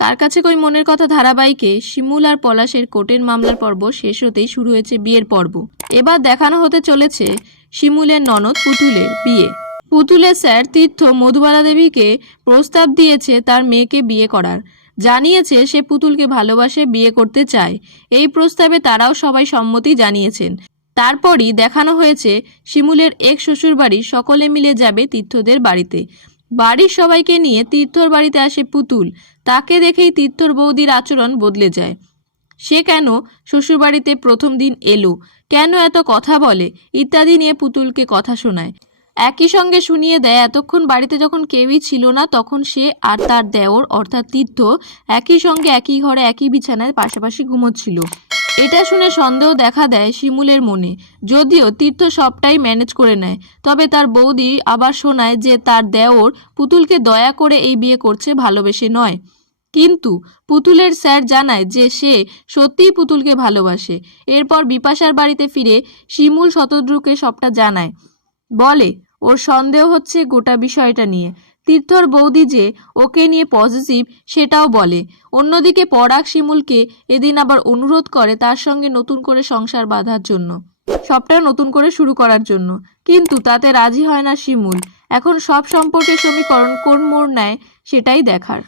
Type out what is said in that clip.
কার কাছে কই মনের কথা ধারাবাহিকে শিমুল আর পলাশের কোর্টের মামলার পর্ব শেষ হতেই শুরু হয়েছে বিয়ের পর্ব। এবার দেখানো হতে চলেছে শিমুলের ননদ পুতুলের বিয়ে। পুতুলের স্যার তীর্থ মধুবালা দেবীকে প্রস্তাব দিয়েছে তার মেয়েকে বিয়ে করার। জানিয়েছে সে পুতুলকে ভালোবাসে, বিয়ে করতে চায়। এই প্রস্তাবে তারাও সবাই সম্মতি জানিয়েছেন। তারপরই দেখানো হয়েছে শিমুলের এক শ্বশুরবাড়ি সকলে মিলে যাবে তীর্থদের বাড়িতে। বাড়ির সবাইকে নিয়ে তীর্থর বাড়িতে আসে পুতুল। তাকে দেখেই তীর্থর বৌদির আচরণ বদলে যায়। সে কেন শ্বশুরবাড়িতে প্রথম দিন এলো? কেন এত কথা বলে? ইত্যাদি নিয়ে পুতুলকে কথা শোনায়। একই সঙ্গে শুনিয়ে দেয়, এতক্ষণ বাড়িতে যখন কেউই ছিল না, তখন সে আর তার দেওর, অর্থাৎ তীর্থ, একই সঙ্গে একই ঘরে একই বিছানায় পাশাপাশি ঘুমোচ্ছিল। এটা শুনে সন্দেহ দেখা দেয় শিমুলের মনে। যদিও তীর্থ সবটাই ম্যানেজ করে নেয়, তবে তার বৌদি আবার শোনায় যে তার দেওর পুতুলকে দয়া করে এই বিয়ে করছে ভালোবেসে নয়। কিন্তু পুতুলের স্যার জানায় যে সে সত্যিই পুতুলকে ভালোবাসে। এরপর বিপাশার বাড়িতে ফিরে শিমুল শতদ্রুকে সবটা জানায়। বলে, ওর সন্দেহ হচ্ছে গোটা বিষয়টা নিয়ে। তীর্থর বৌদি যে ওকে নিয়ে পজিটিভ সেটাও বলে। অন্যদিকে পরাগ শিমুলকে এদিন আবার অনুরোধ করে তার সঙ্গে নতুন করে সংসার বাঁধার জন্য, সবটা নতুন করে শুরু করার জন্য। কিন্তু তাতে রাজি হয় না শিমুল। এখন সব সম্পর্কের সমীকরণ কোন মোড় নেয় সেটাই দেখার।